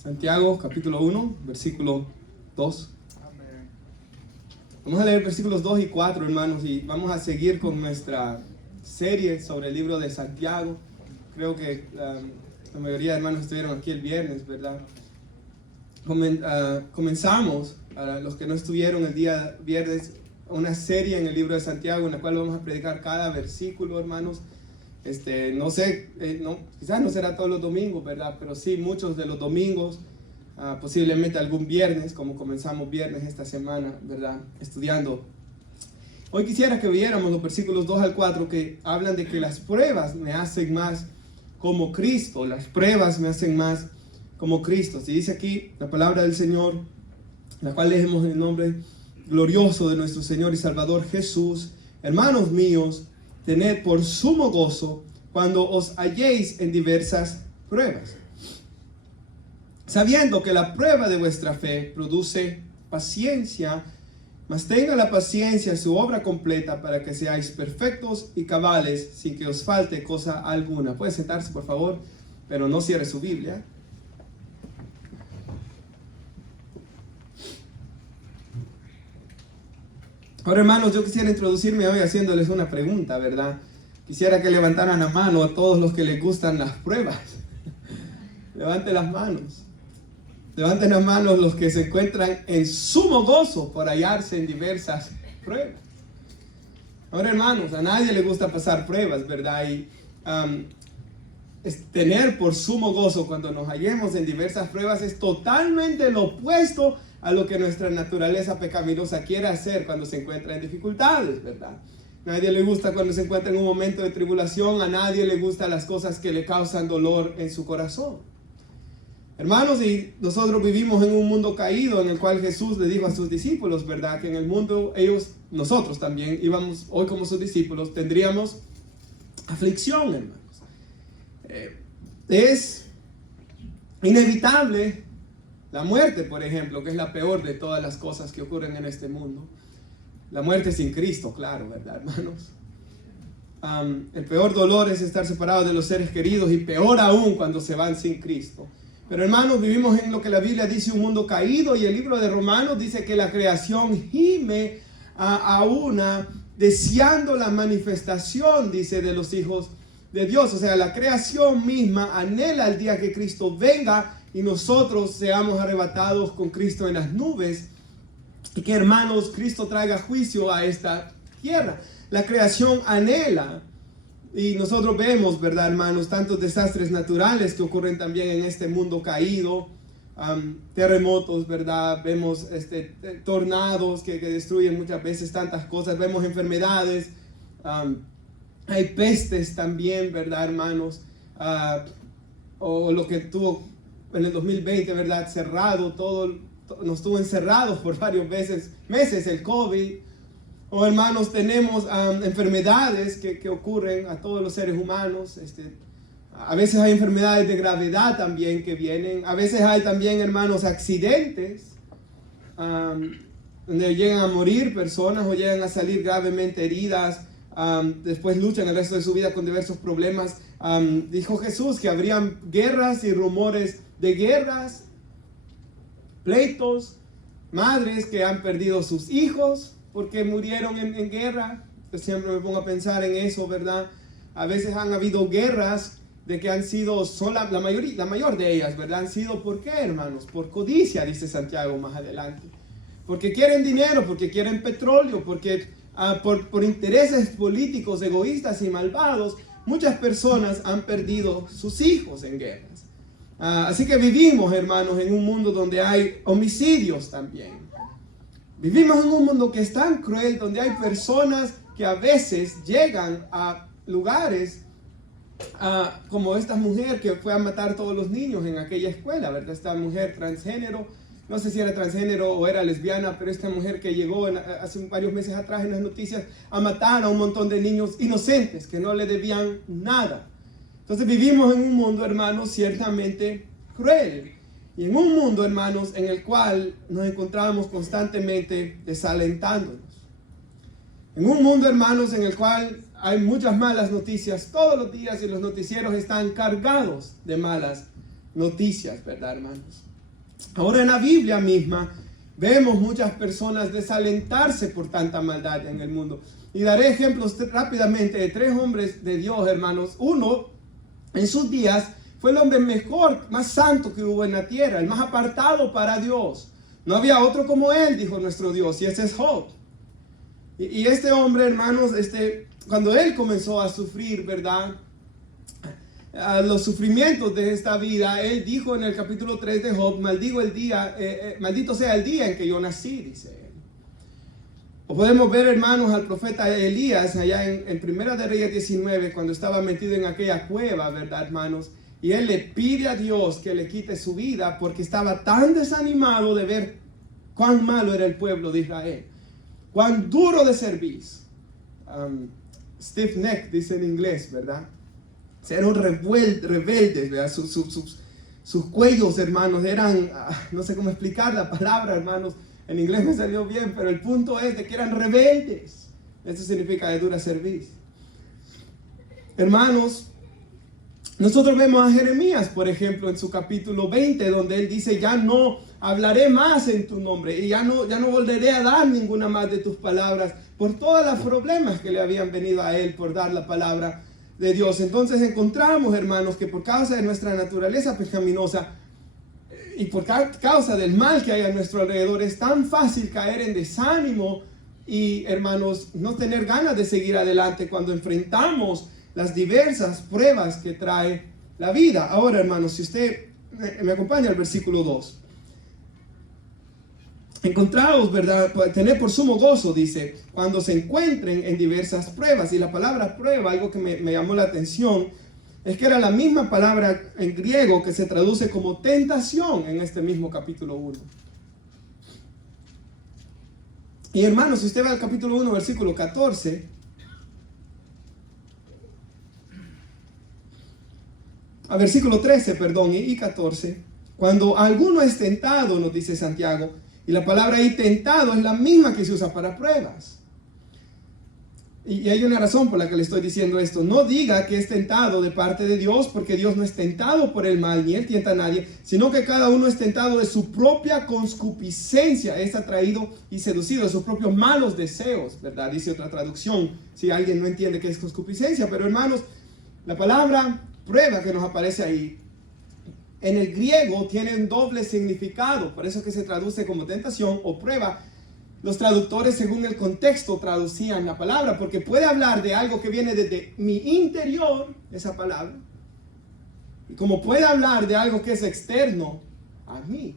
Santiago capítulo 1, versículo 2. Vamos a leer versículos 2 y 4, hermanos, y vamos a seguir con nuestra serie sobre el libro de Santiago. Creo que la mayoría de hermanos estuvieron aquí el viernes, ¿verdad? Comenzamos, para los que no estuvieron el día viernes, una serie en el libro de Santiago en la cual vamos a predicar cada versículo, hermanos. No sé, quizás no será todos los domingos, ¿verdad? Pero sí muchos de los domingos, posiblemente algún viernes, como comenzamos viernes esta semana, ¿verdad? Estudiando. Hoy quisiera que viéramos los versículos 2 al 4 que hablan de que las pruebas me hacen más como Cristo. Las pruebas me hacen más como Cristo. Se dice aquí la palabra del Señor, la cual leemos en el nombre glorioso de nuestro Señor y Salvador Jesús. Hermanos míos, tened por sumo gozo cuando os halléis en diversas pruebas, sabiendo que la prueba de vuestra fe produce paciencia, mas tenga la paciencia su obra completa para que seáis perfectos y cabales sin que os falte cosa alguna. Puede sentarse, por favor, pero no cierre su Biblia. Ahora, hermanos, yo quisiera introducirme hoy haciéndoles una pregunta, ¿verdad? Quisiera que levantaran la mano a todos los que les gustan las pruebas. Levanten las manos. Levanten las manos los que se encuentran en sumo gozo por hallarse en diversas pruebas. Ahora, hermanos, a nadie le gusta pasar pruebas, ¿verdad? Y tener por sumo gozo cuando nos hallemos en diversas pruebas es totalmente lo opuesto a lo que nuestra naturaleza pecaminosa quiere hacer cuando se encuentra en dificultades, ¿verdad? A nadie le gusta cuando se encuentra en un momento de tribulación, a nadie le gustan las cosas que le causan dolor en su corazón. Hermanos, y nosotros vivimos en un mundo caído en el cual Jesús le dijo a sus discípulos, ¿verdad? Que en el mundo nosotros también íbamos, hoy como sus discípulos, tendríamos aflicción, hermanos. Es inevitable la muerte, por ejemplo, que es la peor de todas las cosas que ocurren en este mundo. La muerte sin Cristo, claro, ¿verdad, hermanos? El peor dolor es estar separados de los seres queridos y peor aún cuando se van sin Cristo. Pero, hermanos, vivimos en lo que la Biblia dice un mundo caído, y el libro de Romanos dice que la creación gime a una deseando la manifestación, dice, de los hijos de Dios. O sea, la creación misma anhela el día que Cristo venga y nosotros seamos arrebatados con Cristo en las nubes, y que, hermanos, Cristo traiga juicio a esta tierra. La creación anhela, y nosotros vemos, ¿verdad, hermanos?, tantos desastres naturales que ocurren también en este mundo caído, terremotos, ¿verdad? Vemos tornados que destruyen muchas veces tantas cosas, vemos enfermedades, hay pestes también, ¿verdad, hermanos? O lo que tuvo en el 2020, ¿verdad? Cerrado, nos tuvo encerrados por varios meses el COVID. O, hermanos, tenemos enfermedades que ocurren a todos los seres humanos. A veces hay enfermedades de gravedad también que vienen. A veces hay también, hermanos, accidentes donde llegan a morir personas o llegan a salir gravemente heridas. Después luchan el resto de su vida con diversos problemas. Dijo Jesús que habrían guerras y rumores de guerras, pleitos, madres que han perdido sus hijos porque murieron en guerra. Yo siempre me pongo a pensar en eso, ¿verdad? A veces han habido guerras de que han sido, la mayor de ellas, ¿verdad? Han sido, ¿por qué, hermanos? Por codicia, dice Santiago más adelante. Porque quieren dinero, porque quieren petróleo, porque por intereses políticos egoístas y malvados, muchas personas han perdido sus hijos en guerras. Así que vivimos, hermanos, en un mundo donde hay homicidios también. Vivimos en un mundo que es tan cruel, donde hay personas que a veces llegan a lugares como esta mujer que fue a matar a todos los niños en aquella escuela, ¿verdad? Esta mujer transgénero, no sé si era transgénero o era lesbiana, pero esta mujer que llegó hace varios meses atrás en las noticias a matar a un montón de niños inocentes que no le debían nada. Entonces vivimos en un mundo, hermanos, ciertamente cruel. Y en un mundo, hermanos, en el cual nos encontramos constantemente desalentándonos. En un mundo, hermanos, en el cual hay muchas malas noticias todos los días y los noticieros están cargados de malas noticias, ¿verdad, hermanos? Ahora en la Biblia misma vemos muchas personas desalentarse por tanta maldad en el mundo. Y daré ejemplos rápidamente de 3 hombres de Dios, hermanos. Uno, en sus días, fue el hombre mejor, más santo que hubo en la tierra, el más apartado para Dios. No había otro como él, dijo nuestro Dios, y ese es Job. Y este hombre, hermanos, cuando él comenzó a sufrir, ¿verdad?, a los sufrimientos de esta vida, él dijo en el capítulo 3 de Job: maldito sea el día en que yo nací, dice él. O podemos ver, hermanos, al profeta Elías allá en Primera de Reyes 19, cuando estaba metido en aquella cueva, ¿verdad, hermanos? Y él le pide a Dios que le quite su vida porque estaba tan desanimado de ver cuán malo era el pueblo de Israel, cuán duro de cerviz, stiff neck, dice en inglés, ¿verdad? Eran rebeldes, ¿verdad? Sus cuellos, hermanos, eran, no sé cómo explicar la palabra, hermanos, en inglés me salió bien, pero el punto es de que eran rebeldes. Eso significa de dura cerviz. Hermanos, nosotros vemos a Jeremías, por ejemplo, en su capítulo 20, donde él dice: ya no hablaré más en tu nombre, y ya no volveré a dar ninguna más de tus palabras, por todos los problemas que le habían venido a él por dar la palabra de Dios. Entonces encontramos, hermanos, que por causa de nuestra naturaleza pecaminosa y por causa del mal que hay a nuestro alrededor, es tan fácil caer en desánimo y, hermanos, no tener ganas de seguir adelante cuando enfrentamos las diversas pruebas que trae la vida. Ahora, hermanos, si usted me acompaña al versículo 2. Encontraos, ¿verdad?, tener por sumo gozo, dice, cuando se encuentren en diversas pruebas. Y la palabra prueba, algo que me llamó la atención, es que era la misma palabra en griego que se traduce como tentación en este mismo capítulo 1. Y, hermanos, si usted va al capítulo 1, versículo 14, a versículo 13, perdón, y 14, cuando alguno es tentado, nos dice Santiago, y la palabra ahí tentado es la misma que se usa para pruebas. Y hay una razón por la que le estoy diciendo esto. No diga que es tentado de parte de Dios, porque Dios no es tentado por el mal, ni Él tienta a nadie, sino que cada uno es tentado de su propia concupiscencia, es atraído y seducido de sus propios malos deseos, ¿verdad? Dice otra traducción, si alguien no entiende qué es concupiscencia. Pero, hermanos, la palabra prueba que nos aparece ahí, en el griego tiene un doble significado, por eso que se traduce como tentación o prueba. Los traductores, según el contexto, traducían la palabra, porque puede hablar de algo que viene desde mi interior, esa palabra, y como puede hablar de algo que es externo a mí.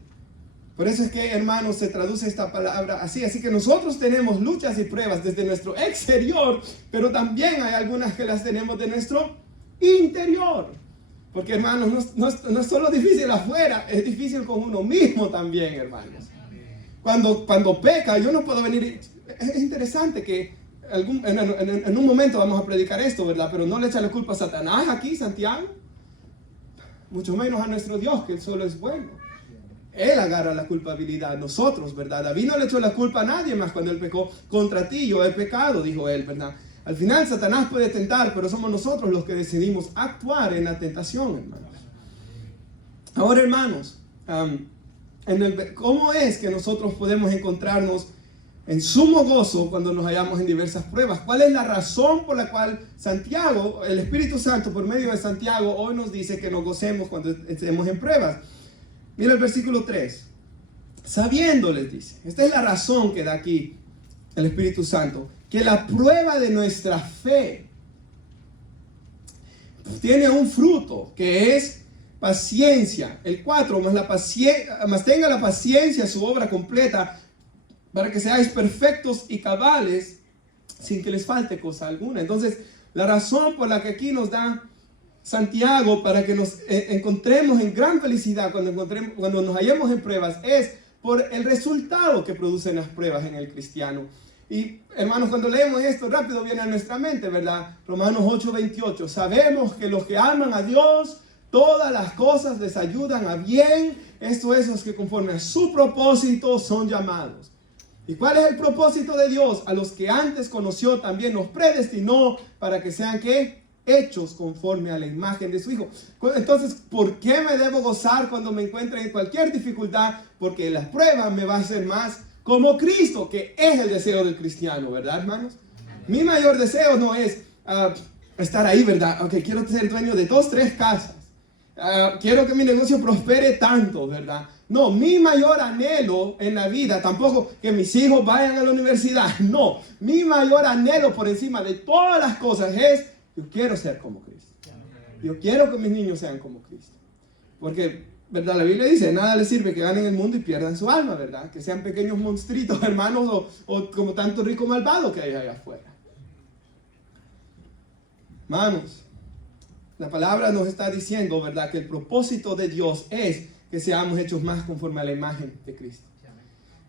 Por eso es que, hermanos, se traduce esta palabra así. Así que nosotros tenemos luchas y pruebas desde nuestro exterior, pero también hay algunas que las tenemos de nuestro interior. Porque, hermanos, no es solo difícil afuera, es difícil con uno mismo también, hermanos. Cuando peca, yo no puedo venir. Es interesante que en un momento vamos a predicar esto, ¿verdad? Pero no le echa la culpa a Satanás aquí, Santiago. Mucho menos a nuestro Dios, que Él solo es bueno. Él agarra la culpabilidad, nosotros, ¿verdad? David no le echó la culpa a nadie más cuando él pecó. Contra ti yo he pecado, dijo él, ¿verdad? Al final Satanás puede tentar, pero somos nosotros los que decidimos actuar en la tentación, hermanos. Ahora, hermanos, ¿cómo es que nosotros podemos encontrarnos en sumo gozo cuando nos hallamos en diversas pruebas? ¿Cuál es la razón por la cual Santiago, el Espíritu Santo, por medio de Santiago, hoy nos dice que nos gocemos cuando estemos en pruebas? Mira el versículo 3. Sabiendo, les dice, esta es la razón que da aquí el Espíritu Santo, que la prueba de nuestra fe tiene un fruto que es paciencia. El 4, más tenga la paciencia su obra completa, para que seáis perfectos y cabales sin que les falte cosa alguna. Entonces, la razón por la que aquí nos da Santiago para que nos encontremos en gran felicidad cuando nos hallemos en pruebas es por el resultado que producen las pruebas en el cristiano. Y, hermanos, cuando leemos esto, rápido viene a nuestra mente, ¿verdad? Romanos 8:28. Sabemos que los que aman a Dios, todas las cosas les ayudan a bien. Esto es los que conforme a su propósito son llamados. ¿Y cuál es el propósito de Dios? A los que antes conoció también los predestinó para que sean, ¿qué? hechos conforme a la imagen de su Hijo. Entonces, ¿por qué me debo gozar cuando me encuentre en cualquier dificultad? Porque la prueba me va a hacer más como Cristo, que es el deseo del cristiano, ¿verdad, hermanos? Mi mayor deseo no es estar ahí, ¿verdad? Ok, quiero ser dueño de 2, 3 casas. Quiero que mi negocio prospere tanto, ¿verdad? No, mi mayor anhelo en la vida, tampoco que mis hijos vayan a la universidad. No, mi mayor anhelo por encima de todas las cosas es, yo quiero ser como Cristo. Yo quiero que mis niños sean como Cristo. Porque, ¿verdad? La Biblia dice, nada les sirve que ganen el mundo y pierdan su alma, ¿verdad? Que sean pequeños monstruitos, hermanos, o como tanto rico malvado que hay allá afuera. Hermanos, la palabra nos está diciendo, ¿verdad? Que el propósito de Dios es que seamos hechos más conforme a la imagen de Cristo.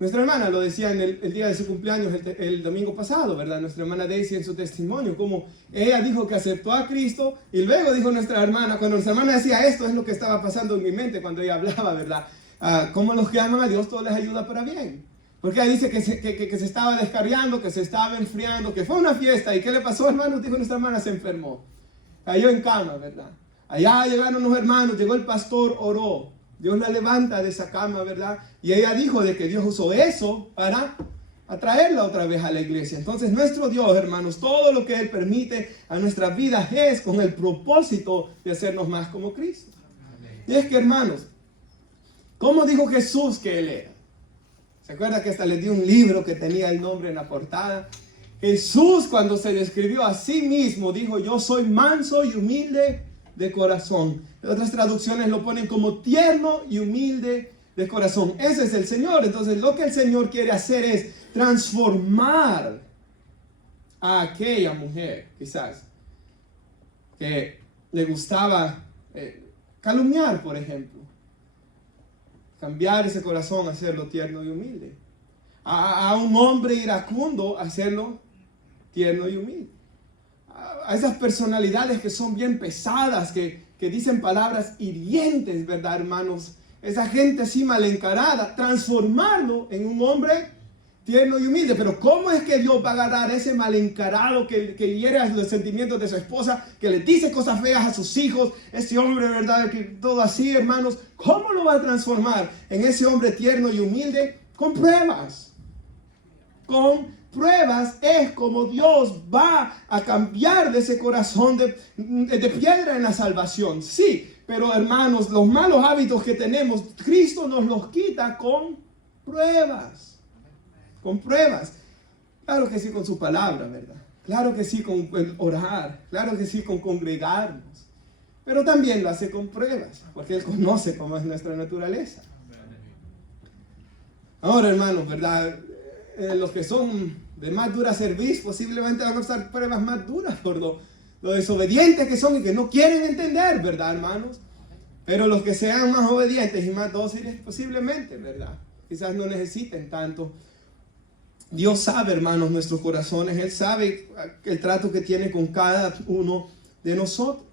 Nuestra hermana lo decía en el día de su cumpleaños, el domingo pasado, ¿verdad? Nuestra hermana Daisy en su testimonio, como ella dijo que aceptó a Cristo, y luego dijo nuestra hermana, cuando nuestra hermana decía esto, es lo que estaba pasando en mi mente cuando ella hablaba, ¿verdad? Como los que aman a Dios, todo les ayuda para bien. Porque ella dice que se estaba descarriando, que se estaba enfriando, que fue una fiesta, ¿y qué le pasó, hermanos? Dijo nuestra hermana, se enfermó. Cayó en cama, ¿verdad? Allá llegaron los hermanos, llegó el pastor, oró. Dios la levanta de esa cama, ¿verdad? Y ella dijo de que Dios usó eso para atraerla otra vez a la iglesia. Entonces nuestro Dios, hermanos, todo lo que Él permite a nuestra vida es con el propósito de hacernos más como Cristo. Y es que, hermanos, ¿cómo dijo Jesús que Él era? ¿Se acuerda que hasta le dio un libro que tenía el nombre en la portada? Jesús, cuando se describió a sí mismo, dijo, yo soy manso y humilde de corazón. Otras traducciones lo ponen como tierno y humilde de corazón. Ese es el Señor. Entonces lo que el Señor quiere hacer es transformar a aquella mujer, quizás, que le gustaba calumniar, por ejemplo. Cambiar ese corazón, hacerlo tierno y humilde. A un hombre iracundo, hacerlo tierno y humilde. A esas personalidades que son bien pesadas, que dicen palabras hirientes, ¿verdad, hermanos? Esa gente así mal encarada, transformarlo en un hombre tierno y humilde. Pero ¿cómo es que Dios va a agarrar ese mal encarado que hiere los sentimientos de su esposa, que le dice cosas feas a sus hijos, ese hombre, ¿verdad? Que todo así, hermanos, ¿cómo lo va a transformar en ese hombre tierno y humilde? Con pruebas. Con pruebas es como Dios va a cambiar de ese corazón de piedra en la salvación. Sí, pero hermanos, los malos hábitos que tenemos, Cristo nos los quita con pruebas. Con pruebas. Claro que sí con su palabra, ¿verdad? Claro que sí con orar. Claro que sí con congregarnos. Pero también lo hace con pruebas, porque Él conoce cómo es nuestra naturaleza. Ahora, hermanos, ¿verdad? Los que son de más dura cerviz posiblemente van a pasar pruebas más duras por lo desobedientes que son y que no quieren entender, ¿verdad, hermanos? Pero los que sean más obedientes y más dóciles posiblemente, ¿verdad? Quizás no necesiten tanto. Dios sabe, hermanos, nuestros corazones. Él sabe el trato que tiene con cada uno de nosotros.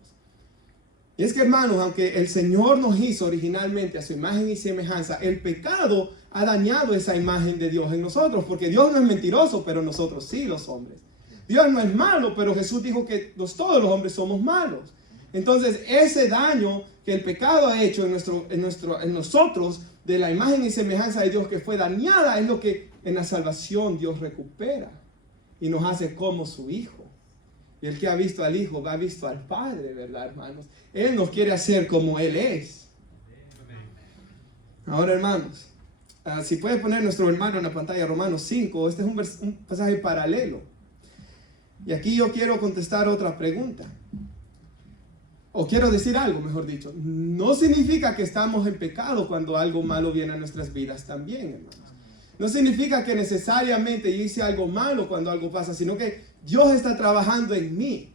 Y es que, hermanos, aunque el Señor nos hizo originalmente a su imagen y semejanza, el pecado ha dañado esa imagen de Dios en nosotros, porque Dios no es mentiroso, pero nosotros sí, los hombres. Dios no es malo, pero Jesús dijo que todos los hombres somos malos. Entonces, ese daño que el pecado ha hecho en nosotros, de la imagen y semejanza de Dios que fue dañada, es lo que en la salvación Dios recupera y nos hace como su Hijo. Y el que ha visto al Hijo ha visto al Padre, ¿verdad, hermanos? Él nos quiere hacer como Él es. Ahora, hermanos, si puede poner nuestro hermano en la pantalla, Romanos 5, este es un pasaje paralelo. Y aquí yo quiero contestar otra pregunta. O quiero decir algo, mejor dicho. No significa que estamos en pecado cuando algo malo viene a nuestras vidas también, hermanos. No significa que necesariamente yo hice algo malo cuando algo pasa, sino que Dios está trabajando en mí,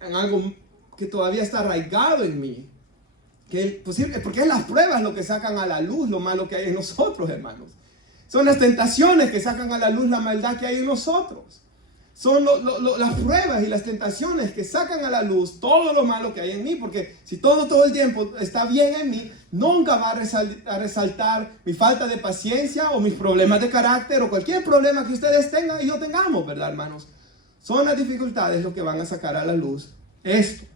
en algo que todavía está arraigado en mí. Porque es las pruebas lo que sacan a la luz lo malo que hay en nosotros, hermanos. Son las tentaciones que sacan a la luz la maldad que hay en nosotros. Son las pruebas y las tentaciones que sacan a la luz todo lo malo que hay en mí. Porque si todo el tiempo está bien en mí, nunca va a resaltar mi falta de paciencia o mis problemas de carácter o cualquier problema que ustedes tengan y yo tengamos, ¿verdad, hermanos? Son las dificultades lo que van a sacar a la luz esto.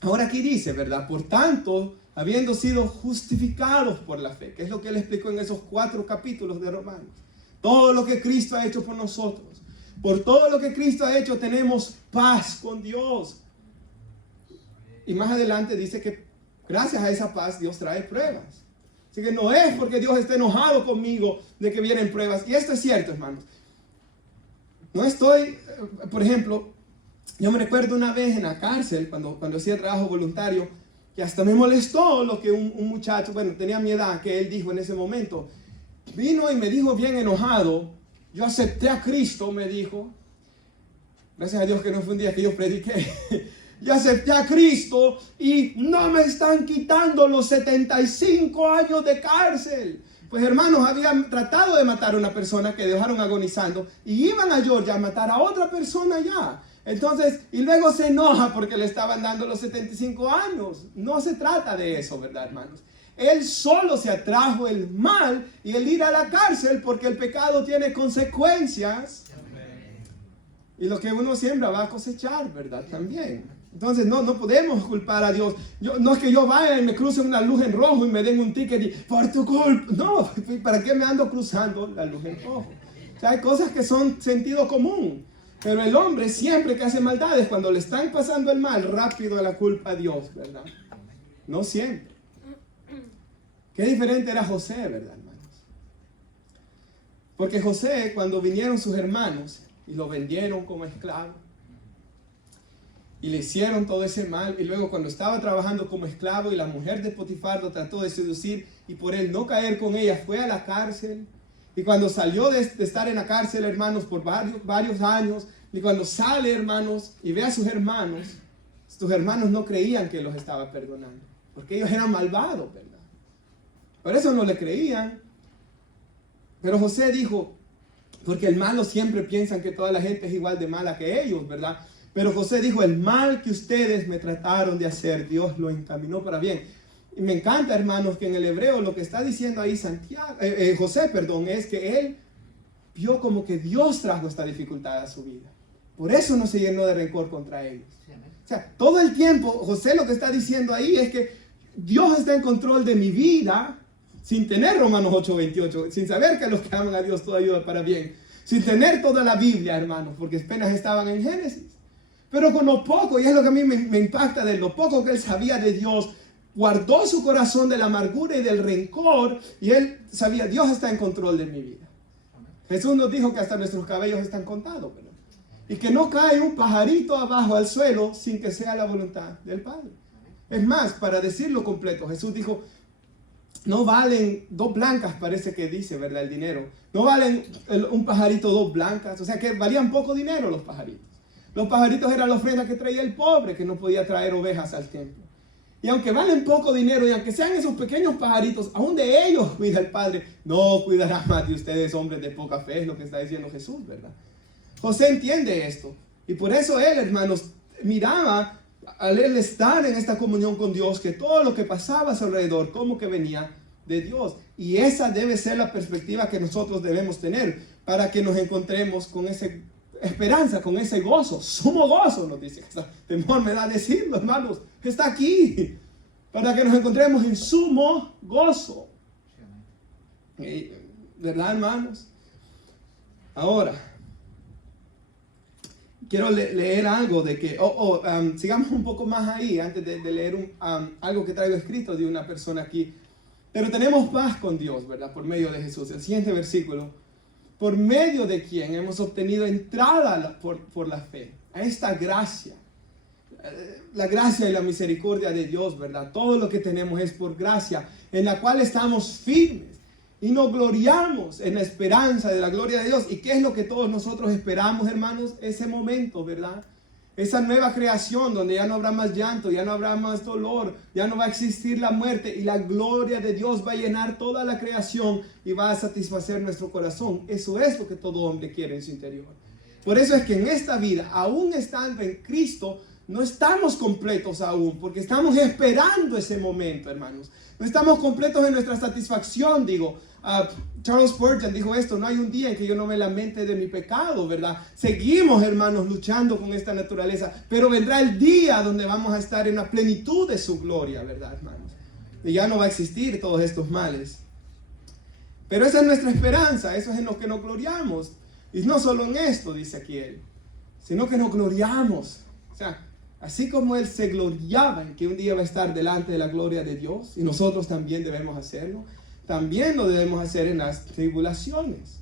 Ahora aquí dice, ¿verdad? Por tanto, habiendo sido justificados por la fe, que es lo que él explicó en esos 4 capítulos de Romanos. Todo lo que Cristo ha hecho por nosotros. Por todo lo que Cristo ha hecho tenemos paz con Dios. Y más adelante dice que gracias a esa paz Dios trae pruebas. Así que no es porque Dios esté enojado conmigo de que vienen pruebas. Y esto es cierto, hermanos. No estoy, por ejemplo, yo me recuerdo una vez en la cárcel, cuando hacía trabajo voluntario, que hasta me molestó lo que un muchacho, bueno, tenía mi edad, que él dijo en ese momento. Vino y me dijo bien enojado, yo acepté a Cristo, me dijo. Gracias a Dios que no fue un día que yo prediqué. Yo acepté a Cristo y no me están quitando los 75 años de cárcel. Pues hermanos, habían tratado de matar a una persona que dejaron agonizando y iban a Georgia a matar a otra persona ya. Entonces, y luego se enoja porque le estaban dando los 75 años. No se trata de eso, ¿verdad, hermanos? Él solo se atrajo el mal y el ir a la cárcel porque el pecado tiene consecuencias. Y lo que uno siembra va a cosechar, ¿verdad? También. Entonces no podemos culpar a Dios. No es que yo vaya y me cruce una luz en rojo y me den un ticket y por tu culpa. No, ¿para qué me ando cruzando la luz en rojo? O sea, hay cosas que son sentido común. Pero el hombre siempre que hace maldades, cuando le están pasando el mal, rápido la culpa a Dios, ¿verdad? No siempre. Qué diferente era José, ¿verdad, hermanos? Porque José, cuando vinieron sus hermanos y lo vendieron como esclavo, y le hicieron todo ese mal, y luego cuando estaba trabajando como esclavo y la mujer de Potifar lo trató de seducir y por él no caer con ella fue a la cárcel, y cuando salió de estar en la cárcel, hermanos, por varios años, y cuando sale, hermanos, y ve a sus hermanos no creían que los estaba perdonando, porque ellos eran malvados, ¿verdad? Por eso no le creían. Pero José dijo, porque el malo siempre piensan que toda la gente es igual de mala que ellos, ¿verdad? Pero José dijo, el mal que ustedes me trataron de hacer, Dios lo encaminó para bien. Y me encanta, hermanos, que en el hebreo lo que está diciendo ahí José, es que él vio como que Dios trajo esta dificultad a su vida. Por eso no se llenó de rencor contra ellos. O sea, todo el tiempo José lo que está diciendo ahí es que Dios está en control de mi vida, sin tener Romanos 8:28, sin saber que los que aman a Dios todo ayuda para bien, sin tener toda la Biblia, hermanos, porque apenas estaban en Génesis. Pero con lo poco, y es lo que a mí me impacta de lo poco que él sabía de Dios, guardó su corazón de la amargura y del rencor, y él sabía, Dios está en control de mi vida. Jesús nos dijo que hasta nuestros cabellos están contados, ¿verdad? Y que no cae un pajarito abajo al suelo sin que sea la voluntad del Padre. Es más, para decirlo completo, Jesús dijo, no valen 2 blancas, parece que dice, ¿verdad? El dinero. No valen un pajarito 2 blancas, o sea que valían poco dinero los pajaritos. Los pajaritos eran la ofrenda que traía el pobre, que no podía traer ovejas al templo. Y aunque valen poco dinero, y aunque sean esos pequeños pajaritos, aún de ellos cuida el Padre. No cuidará más de ustedes, hombres de poca fe, es lo que está diciendo Jesús, ¿verdad? José entiende esto. Y por eso él, hermanos, miraba al él estar en esta comunión con Dios, que todo lo que pasaba a su alrededor, como que venía de Dios. Y esa debe ser la perspectiva que nosotros debemos tener para que nos encontremos con esa esperanza, con ese gozo, sumo gozo, nos dice. Temor me da decirlo, hermanos, está aquí, para que nos encontremos en sumo gozo. ¿Verdad, hermanos? Ahora, quiero leer algo de que, sigamos un poco más ahí, antes de leer algo que traigo escrito de una persona aquí. Pero tenemos paz con Dios, ¿verdad? Por medio de Jesús. El siguiente versículo. Por medio de quien hemos obtenido entrada por la fe a esta gracia. La gracia y la misericordia de Dios, ¿verdad? Todo lo que tenemos es por gracia, en la cual estamos firmes. Y nos gloriamos en la esperanza de la gloria de Dios. ¿Y qué es lo que todos nosotros esperamos, hermanos? Ese momento, ¿verdad? Esa nueva creación donde ya no habrá más llanto, ya no habrá más dolor, ya no va a existir la muerte y la gloria de Dios va a llenar toda la creación y va a satisfacer nuestro corazón. Eso es lo que todo hombre quiere en su interior. Por eso es que en esta vida, aún estando en Cristo, no estamos completos aún, porque estamos esperando ese momento, hermanos. No estamos completos en nuestra satisfacción, digo. Charles Spurgeon dijo esto: no hay un día en que yo no me lamente de mi pecado, ¿verdad? Seguimos, hermanos, luchando con esta naturaleza, pero vendrá el día donde vamos a estar en la plenitud de su gloria, ¿verdad, hermanos? Y ya no va a existir todos estos males. Pero esa es nuestra esperanza, eso es en lo que nos gloriamos. Y no solo en esto, dice aquí él, sino que nos gloriamos. O sea, así como él se gloriaba en que un día va a estar delante de la gloria de Dios, y nosotros también debemos hacerlo, también lo debemos hacer en las tribulaciones,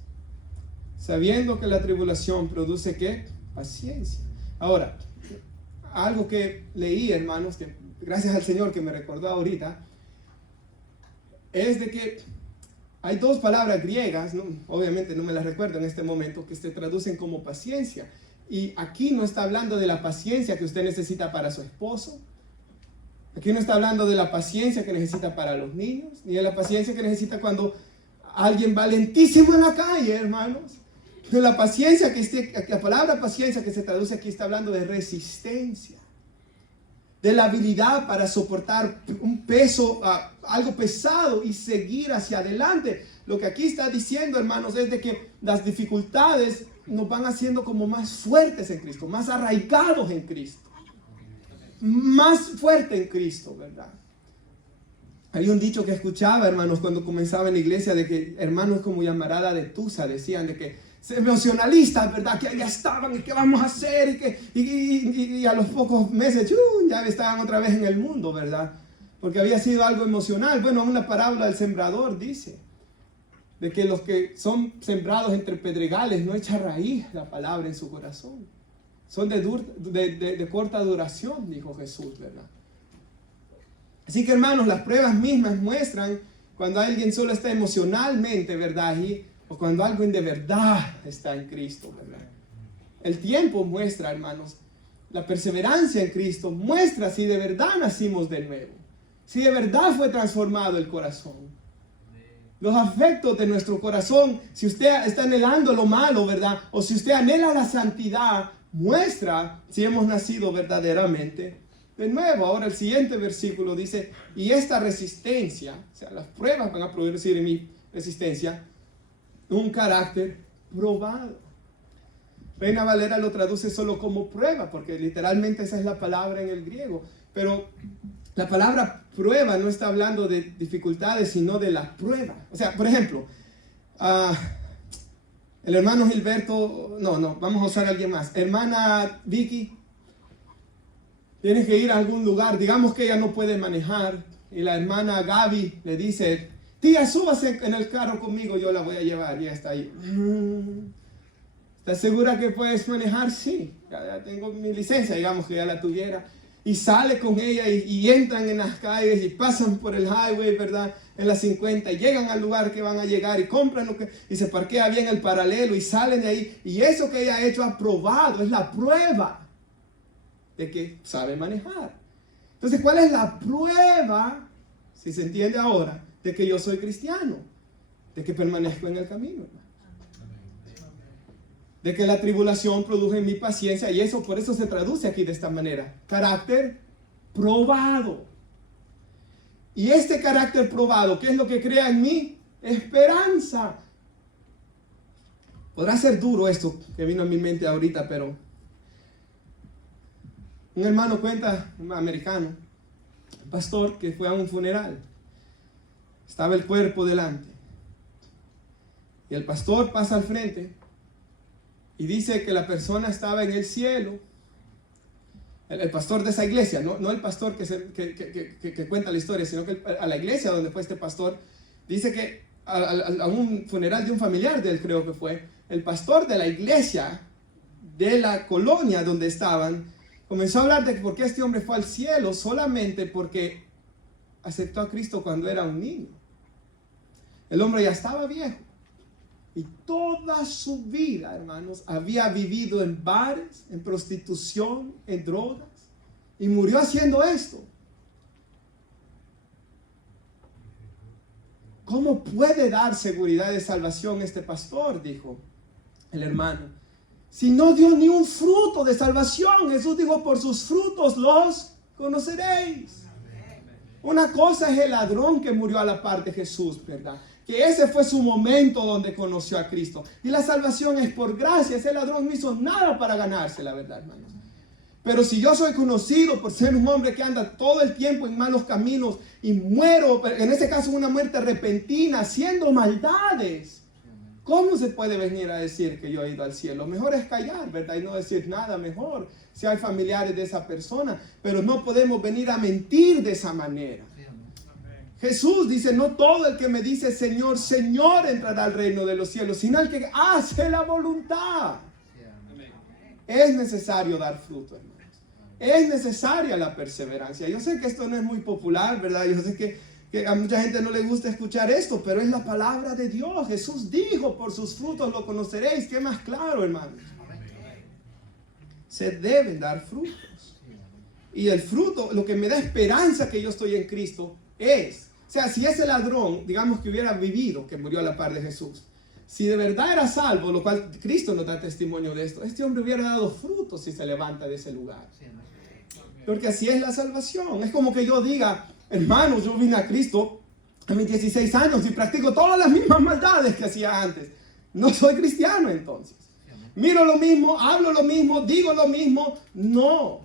sabiendo que la tribulación produce ¿qué? Paciencia. Ahora, algo que leí, hermanos, que gracias al Señor que me recordó ahorita, es de que hay dos palabras griegas, ¿no? Obviamente no me las recuerdo en este momento, que se traducen como paciencia. Y aquí no está hablando de la paciencia que usted necesita para su esposo. Aquí no está hablando de la paciencia que necesita para los niños, ni de la paciencia que necesita cuando alguien va lentísimo en la calle, hermanos. De la paciencia la palabra paciencia que se traduce aquí está hablando de resistencia, de la habilidad para soportar un peso, algo pesado y seguir hacia adelante. Lo que aquí está diciendo, hermanos, es de que las dificultades nos van haciendo como más fuertes en Cristo, más arraigados en Cristo, más fuerte en Cristo, ¿verdad? Hay un dicho que escuchaba, hermanos, cuando comenzaba en la iglesia, de que hermanos como llamarada de Tusa decían de que emocionalistas, ¿verdad? Que ya estaban y qué vamos a hacer y a los pocos meses ya estaban otra vez en el mundo, ¿verdad? Porque había sido algo emocional. Bueno, una parábola del sembrador dice de que los que son sembrados entre pedregales no echan raíz la palabra en su corazón. Son de corta duración, dijo Jesús, ¿verdad? Así que, hermanos, las pruebas mismas muestran cuando alguien solo está emocionalmente, ¿verdad? O cuando alguien de verdad está en Cristo, ¿verdad? El tiempo muestra, hermanos, la perseverancia en Cristo muestra si de verdad nacimos de nuevo, si de verdad fue transformado el corazón. Los afectos de nuestro corazón, si usted está anhelando lo malo, ¿verdad? O si usted anhela la santidad, muestra si hemos nacido verdaderamente de nuevo. Ahora el siguiente versículo dice: y esta resistencia, o sea, las pruebas van a producir en mi resistencia un carácter probado. Reina Valera lo traduce solo como prueba, porque literalmente esa es la palabra en el griego. Pero la palabra prueba no está hablando de dificultades, sino de la prueba. O sea, por ejemplo, el hermano Gilberto, vamos a usar a alguien más. Hermana Vicky, tienes que ir a algún lugar, digamos que ella no puede manejar, y la hermana Gaby le dice: tía, súbase en el carro conmigo, yo la voy a llevar. Y ella está ahí. ¿Estás segura que puedes manejar? Sí, ya tengo mi licencia, digamos que ya la tuviera. Y sale con ella y entran en las calles y pasan por el highway, ¿verdad? En las 50 y llegan al lugar que van a llegar y compran y se parquea bien el paralelo y salen de ahí. Y eso que ella ha hecho ha probado, es la prueba de que sabe manejar. Entonces, ¿cuál es la prueba, si se entiende ahora, de que yo soy cristiano? De que permanezco en el camino, de que la tribulación produjo en mi paciencia, y eso por eso se traduce aquí de esta manera: carácter probado. Y este carácter probado, ¿qué es lo que crea en mí? Esperanza. Podrá ser duro esto que vino a mi mente ahorita, pero un hermano cuenta, un americano, un pastor que fue a un funeral. Estaba el cuerpo delante y el pastor pasa al frente y dice que la persona estaba en el cielo. El pastor de esa iglesia, no el pastor que cuenta la historia, sino que a la iglesia donde fue este pastor, dice que a un funeral de un familiar de él, creo que fue, el pastor de la iglesia de la colonia donde estaban comenzó a hablar de por qué este hombre fue al cielo solamente porque aceptó a Cristo cuando era un niño. El hombre ya estaba viejo y toda su vida, hermanos, había vivido en bares, en prostitución, en drogas, y murió haciendo esto. ¿Cómo puede dar seguridad de salvación este pastor?, dijo el hermano, si no dio ni un fruto de salvación? Jesús dijo, por sus frutos los conoceréis. Una cosa es el ladrón que murió a la par de Jesús, ¿verdad? Que ese fue su momento donde conoció a Cristo. Y la salvación es por gracia. Ese ladrón no hizo nada para ganarse, la verdad, hermanos. Pero si yo soy conocido por ser un hombre que anda todo el tiempo en malos caminos y muero, en ese caso una muerte repentina, haciendo maldades, ¿cómo se puede venir a decir que yo he ido al cielo? Mejor es callar, ¿verdad? Y no decir nada mejor si hay familiares de esa persona. Pero no podemos venir a mentir de esa manera. Jesús dice, no todo el que me dice Señor, Señor entrará al reino de los cielos, sino el que hace la voluntad. Es necesario dar fruto, hermanos. Es necesaria la perseverancia. Yo sé que esto no es muy popular, ¿verdad? Yo sé que a mucha gente no le gusta escuchar esto, pero es la palabra de Dios. Jesús dijo, por sus frutos lo conoceréis. ¿Qué más claro, hermanos? Se deben dar frutos. Y el fruto, lo que me da esperanza que yo estoy en Cristo es, o sea, si ese ladrón, digamos que hubiera vivido, que murió a la par de Jesús, si de verdad era salvo, lo cual Cristo nos da testimonio de esto, este hombre hubiera dado frutos si se levanta de ese lugar. Porque así es la salvación. Es como que yo diga, hermanos, yo vine a Cristo a mis 16 años y practico todas las mismas maldades que hacía antes. No soy cristiano entonces. Miro lo mismo, hablo lo mismo, digo lo mismo. No.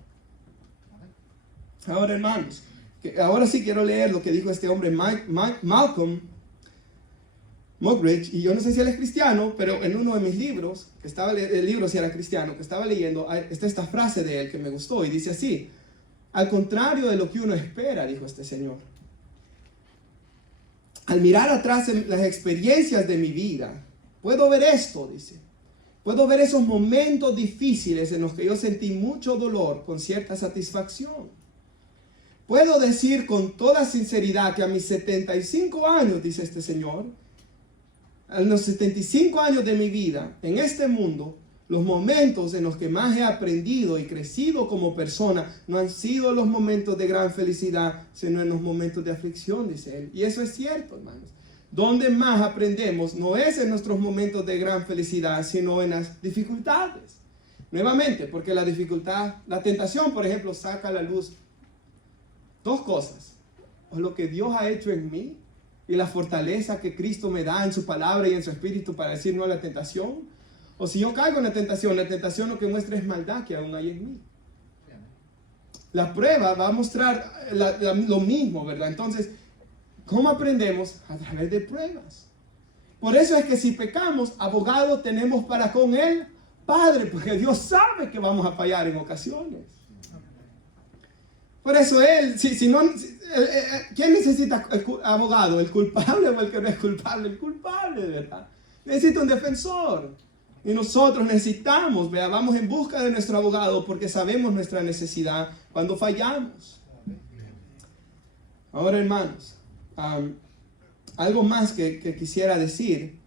Ahora, hermanos, ahora sí quiero leer lo que dijo este hombre, Malcolm Muggeridge, y yo no sé si él es cristiano, pero en uno de mis libros, el libro si era cristiano, que estaba leyendo, está esta frase de él que me gustó y dice así: al contrario de lo que uno espera, dijo este señor, al mirar atrás en las experiencias de mi vida, puedo ver esto, dice, puedo ver esos momentos difíciles en los que yo sentí mucho dolor con cierta satisfacción. Puedo decir con toda sinceridad que a mis 75 años, dice este señor, a los 75 años de mi vida en este mundo, los momentos en los que más he aprendido y crecido como persona no han sido los momentos de gran felicidad, sino en los momentos de aflicción, dice él. Y eso es cierto, hermanos. Donde más aprendemos no es en nuestros momentos de gran felicidad, sino en las dificultades. Nuevamente, porque la dificultad, la tentación, por ejemplo, saca a la luz dos cosas: o lo que Dios ha hecho en mí y la fortaleza que Cristo me da en su palabra y en su espíritu para decir no a la tentación. O si yo caigo en la tentación lo que muestra es maldad que aún hay en mí. La prueba va a mostrar lo mismo, ¿verdad? Entonces, ¿cómo aprendemos? A través de pruebas. Por eso es que si pecamos, abogado tenemos para con el Padre, porque Dios sabe que vamos a fallar en ocasiones. Por eso ¿quién necesita abogado? ¿El culpable o el que no es culpable? El culpable, ¿verdad? Necesita un defensor. Y nosotros necesitamos, vamos en busca de nuestro abogado porque sabemos nuestra necesidad cuando fallamos. Ahora, hermanos, algo más que quisiera decir.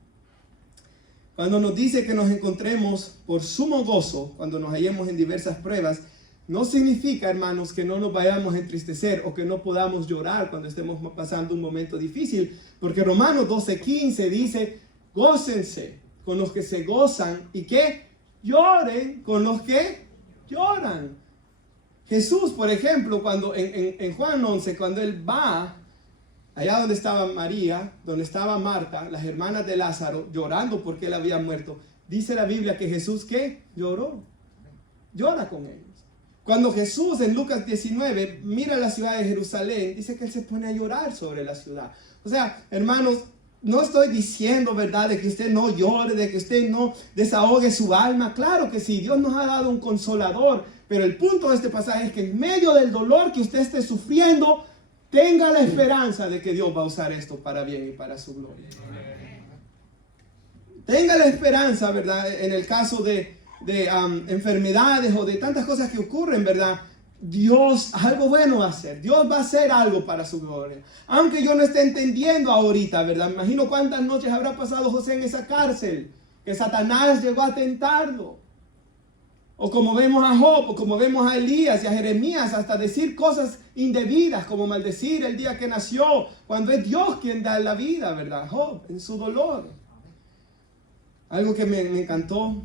Cuando nos dice que nos encontremos por sumo gozo cuando nos hallemos en diversas pruebas, no significa, hermanos, que no nos vayamos a entristecer o que no podamos llorar cuando estemos pasando un momento difícil, porque Romanos 12:15 dice: gócense con los que se gozan y que lloren con los que lloran. Jesús, por ejemplo, cuando en Juan 11, cuando él va allá donde estaba María, donde estaba Marta, las hermanas de Lázaro, llorando porque él había muerto, dice la Biblia que Jesús, ¿qué? Lloró. Llora con ellos. Cuando Jesús en Lucas 19 mira la ciudad de Jerusalén, dice que él se pone a llorar sobre la ciudad. O sea, hermanos, no estoy diciendo, ¿verdad?, de que usted no llore, de que usted no desahogue su alma. Claro que sí, Dios nos ha dado un consolador. Pero el punto de este pasaje es que en medio del dolor que usted esté sufriendo, tenga la esperanza de que Dios va a usar esto para bien y para su gloria. Tenga la esperanza, ¿verdad?, en el caso de enfermedades o de tantas cosas que ocurren, ¿verdad? Dios algo bueno va a hacer. Dios va a hacer algo para su gloria. Aunque yo no esté entendiendo ahorita, ¿verdad? Me imagino cuántas noches habrá pasado José en esa cárcel, que Satanás llegó a tentarlo. O como vemos a Job, o como vemos a Elías y a Jeremías, hasta decir cosas indebidas, como maldecir el día que nació, cuando es Dios quien da la vida, ¿verdad? Job, en su dolor. Algo que me encantó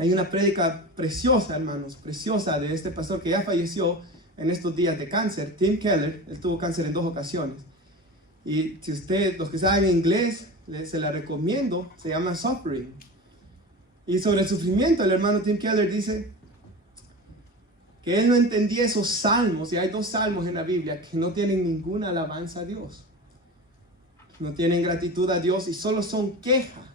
Hay una prédica preciosa, hermanos, preciosa de este pastor que ya falleció en estos días de cáncer, Tim Keller. Él tuvo cáncer en 2 ocasiones. Y si los que saben inglés, se la recomiendo, se llama Suffering. Y sobre el sufrimiento, el hermano Tim Keller dice que él no entendía esos salmos, y hay 2 salmos en la Biblia que no tienen ninguna alabanza a Dios. No tienen gratitud a Dios y solo son quejas.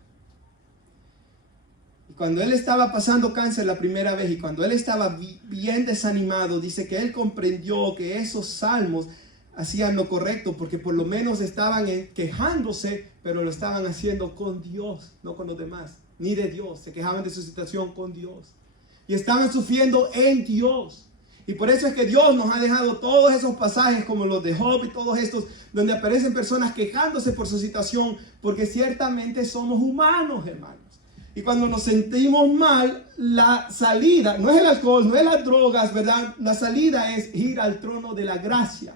Y cuando él estaba pasando cáncer la primera vez y cuando él estaba bien desanimado, dice que él comprendió que esos salmos hacían lo correcto porque por lo menos estaban quejándose, pero lo estaban haciendo con Dios, no con los demás, ni de Dios. Se quejaban de su situación con Dios y estaban sufriendo en Dios. Y por eso es que Dios nos ha dejado todos esos pasajes como los de Job y todos estos donde aparecen personas quejándose por su situación, porque ciertamente somos humanos, hermanos. Y cuando nos sentimos mal, la salida no es el alcohol, no es las drogas, ¿verdad? La salida es ir al trono de la gracia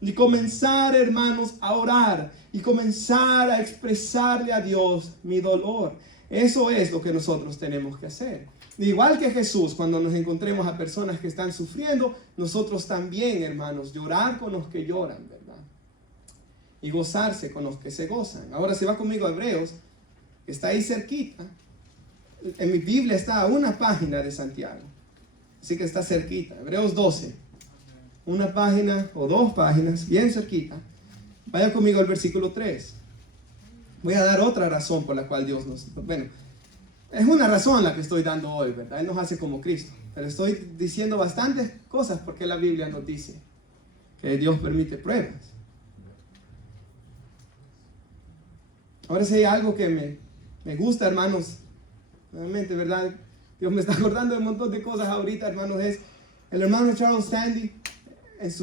y comenzar, hermanos, a orar y comenzar a expresarle a Dios mi dolor. Eso es lo que nosotros tenemos que hacer. Igual que Jesús, cuando nos encontremos a personas que están sufriendo, nosotros también, hermanos, llorar con los que lloran, ¿verdad? Y gozarse con los que se gozan. Ahora se va conmigo a Hebreos, que está ahí cerquita. En mi Biblia está a una página de Santiago, así que está cerquita. Hebreos 12, una página o 2 páginas, bien cerquita. Vaya conmigo al versículo 3. Voy a dar otra razón por la cual Dios nos... Bueno, es una razón la que estoy dando hoy, ¿verdad? Él nos hace como Cristo. Pero estoy diciendo bastantes cosas porque la Biblia nos dice que Dios permite pruebas. Ahora si hay algo que me gusta, hermanos, realmente, ¿verdad? Dios me está acordando de un montón de cosas ahorita, hermanos. Es el hermano Charles Stanley.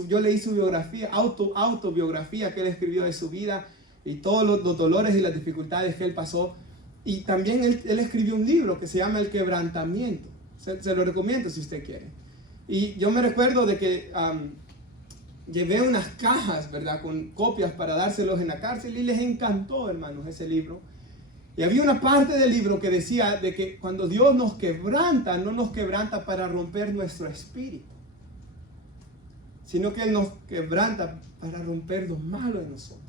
Yo leí su biografía, autobiografía que él escribió de su vida y todos los dolores y las dificultades que él pasó. Y también él escribió un libro que se llama El Quebrantamiento. Se lo recomiendo si usted quiere. Y yo me recuerdo de que llevé unas cajas, ¿verdad? Con copias para dárselos en la cárcel y les encantó, hermanos, ese libro. Y había una parte del libro que decía de que cuando Dios nos quebranta, no nos quebranta para romper nuestro espíritu, sino que Él nos quebranta para romper lo malo en nosotros.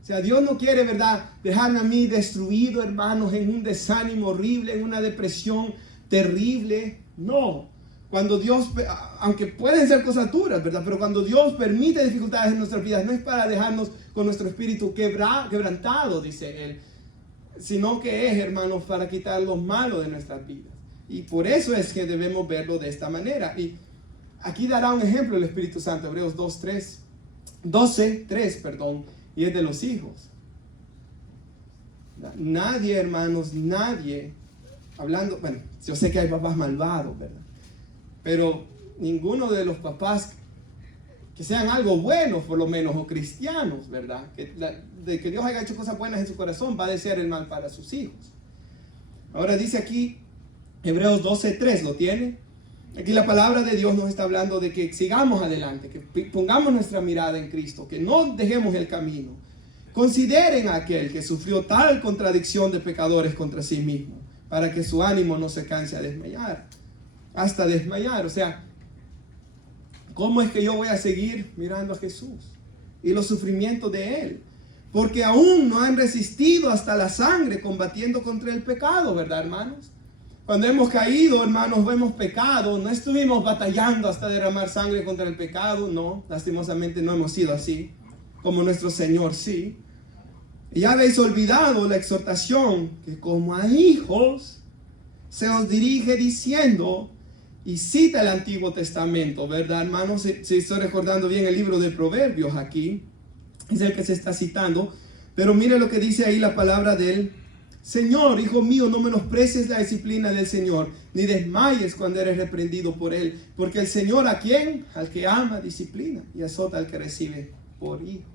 O sea, Dios no quiere, ¿verdad?, dejarme a mí destruido, hermanos, en un desánimo horrible, en una depresión terrible. No. Cuando Dios, aunque pueden ser cosas duras, ¿verdad?, pero cuando Dios permite dificultades en nuestras vidas, no es para dejarnos con nuestro espíritu quebrantado, dice Él, sino que es, hermanos, para quitar lo malo de nuestras vidas. Y por eso es que debemos verlo de esta manera. Y aquí dará un ejemplo el Espíritu Santo, Hebreos 12:3, y es de los hijos. Nadie, hermanos, nadie, hablando, bueno, yo sé que hay papás malvados, ¿verdad? Pero ninguno de los papás que sean algo buenos, por lo menos, o cristianos, ¿verdad? De que Dios haya hecho cosas buenas en su corazón, va a desear el mal para sus hijos. Ahora dice aquí, Hebreos 12:3, ¿lo tiene? Aquí la palabra de Dios nos está hablando de que sigamos adelante, que pongamos nuestra mirada en Cristo, que no dejemos el camino. Consideren a aquel que sufrió tal contradicción de pecadores contra sí mismo, para que su ánimo no se canse a desmayar, hasta desmayar. O sea, ¿cómo es que yo voy a seguir mirando a Jesús y los sufrimientos de Él? Porque aún no han resistido hasta la sangre combatiendo contra el pecado, ¿verdad, hermanos? Cuando hemos caído, hermanos, hemos pecado, no estuvimos batallando hasta derramar sangre contra el pecado, no, lastimosamente no hemos sido así, como nuestro Señor sí. Y ya habéis olvidado la exhortación que como a hijos se os dirige diciendo, y cita el Antiguo Testamento, ¿verdad, hermanos? Si estoy recordando bien el libro de Proverbios aquí, es el que se está citando, pero mire lo que dice ahí la palabra del Señor: hijo mío, no menosprecies la disciplina del Señor, ni desmayes cuando eres reprendido por Él, porque el Señor, ¿a quién? Al que ama, disciplina, y azota al que recibe por hijo.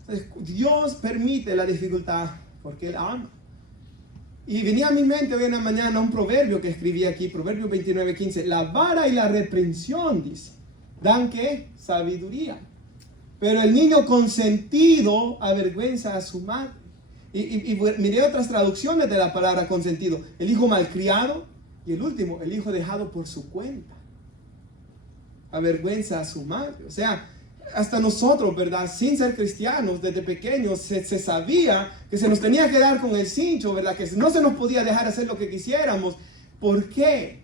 Entonces, Dios permite la dificultad porque Él ama. Y venía a mi mente hoy en la mañana un proverbio que escribí aquí, Proverbio 29:15. La vara y la reprensión, dice, dan ¿qué? Sabiduría. Pero el niño consentido avergüenza a su madre. Y miré otras traducciones de la palabra consentido. El hijo malcriado Y el último, el hijo dejado por su cuenta. Avergüenza a su madre. O sea, hasta nosotros, ¿verdad? Sin ser cristianos, desde pequeños se sabía que se nos tenía que dar con el cincho, ¿verdad? Que no se nos podía dejar hacer lo que quisiéramos. ¿Por qué?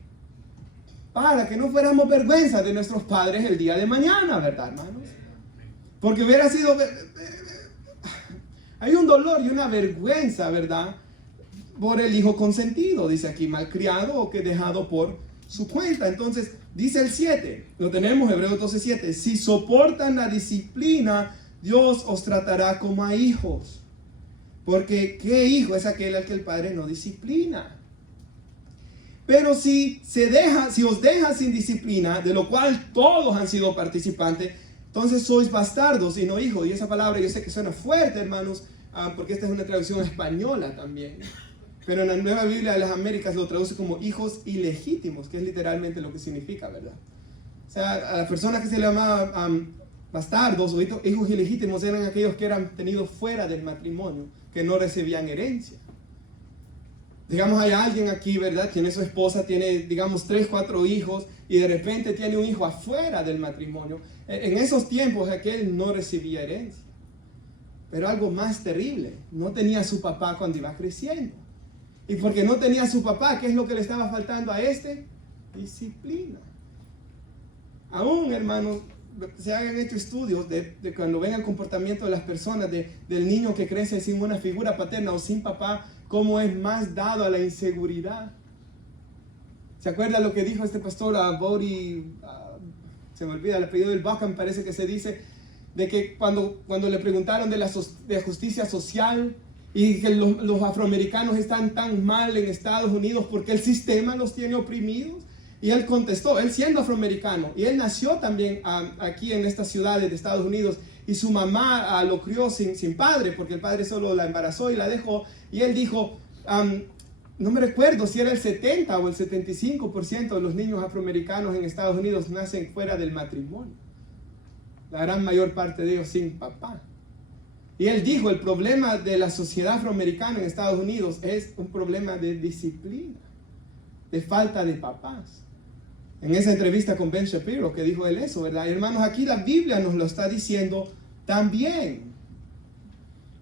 Para que no fuéramos vergüenza de nuestros padres el día de mañana, ¿verdad, hermanos? Porque hubiera sido... Hay un dolor y una vergüenza, ¿verdad? Por el hijo consentido, dice aquí, malcriado o que dejado por su cuenta. Entonces, dice el 7, lo tenemos, Hebreos 12:7. Si soportan la disciplina, Dios os tratará como a hijos. Porque ¿qué hijo es aquel al que el padre no disciplina? Pero si os deja sin disciplina, de lo cual todos han sido participantes, entonces sois bastardos y no hijos. Y esa palabra yo sé que suena fuerte, hermanos, porque esta es una traducción española también. Pero en la Nueva Biblia de las Américas lo traduce como hijos ilegítimos, que es literalmente lo que significa, ¿verdad? O sea, a las personas que se le llamaban bastardos o hijos ilegítimos eran aquellos que eran tenidos fuera del matrimonio, que no recibían herencia. Digamos, hay alguien aquí, ¿verdad? Tiene su esposa, tiene, digamos, 3, 4 hijos y de repente tiene un hijo afuera del matrimonio. En esos tiempos aquel no recibía herencia. Pero algo más terrible, no tenía a su papá cuando iba creciendo. Y porque no tenía a su papá, ¿qué es lo que le estaba faltando a este? Disciplina. Aún, hermanos, se hayan hecho estudios de cuando ven el comportamiento de las personas, del niño que crece sin una figura paterna o sin papá, cómo es más dado a la inseguridad. ¿Se acuerda lo que dijo este pastor Bori? Se me olvida el apellido del Bacan, parece que se dice, de que cuando le preguntaron de justicia social y que los afroamericanos están tan mal en Estados Unidos porque el sistema los tiene oprimidos. Y él contestó, él siendo afroamericano, y él nació también aquí en estas ciudades de Estados Unidos, y su mamá lo crió sin padre, porque el padre solo la embarazó y la dejó, y él dijo, no me recuerdo si era el 70 o el 75% de los niños afroamericanos en Estados Unidos nacen fuera del matrimonio. La gran mayor parte de ellos sin papá. Y él dijo, el problema de la sociedad afroamericana en Estados Unidos es un problema de disciplina, de falta de papás. En esa entrevista con Ben Shapiro que dijo él eso, ¿verdad? Y hermanos, aquí la Biblia nos lo está diciendo también.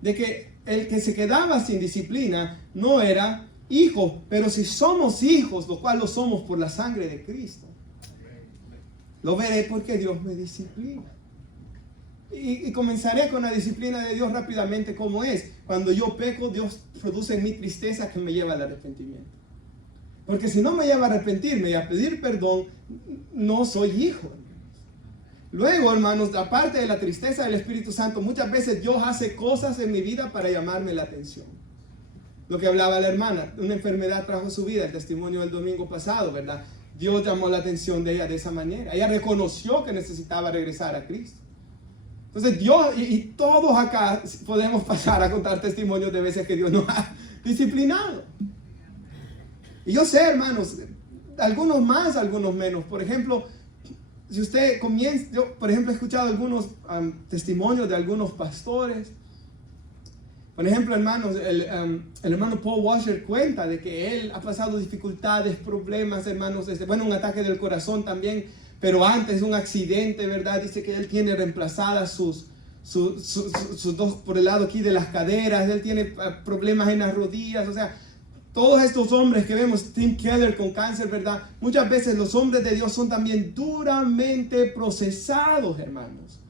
De que el que se quedaba sin disciplina no era hijo, pero si somos hijos, lo cual lo somos por la sangre de Cristo, lo veré porque Dios me disciplina. Y comenzaré con la disciplina de Dios rápidamente, como es. Cuando yo peco, Dios produce en mí tristeza que me lleva al arrepentimiento. Porque si no me lleva a arrepentirme y a pedir perdón, no soy hijo. Luego, hermanos, aparte de la tristeza del Espíritu Santo, muchas veces Dios hace cosas en mi vida para llamarme la atención. Lo que hablaba la hermana, una enfermedad trajo su vida, el testimonio del domingo pasado, ¿verdad? Dios llamó la atención de ella de esa manera. Ella reconoció que necesitaba regresar a Cristo. Entonces Dios, y todos acá podemos pasar a contar testimonios de veces que Dios nos ha disciplinado. Y yo sé, hermanos, algunos más, algunos menos. Por ejemplo, si usted comienza, yo por ejemplo he escuchado algunos testimonios de algunos pastores. Por ejemplo, hermanos, el hermano Paul Washer cuenta de que él ha pasado dificultades, problemas, hermanos, un ataque del corazón también, pero antes un accidente, ¿verdad? Dice que él tiene reemplazadas sus dos por el lado aquí de las caderas, él tiene problemas en las rodillas, o sea, todos estos hombres que vemos, Tim Keller con cáncer, ¿verdad? Muchas veces los hombres de Dios son también duramente procesados, hermanos,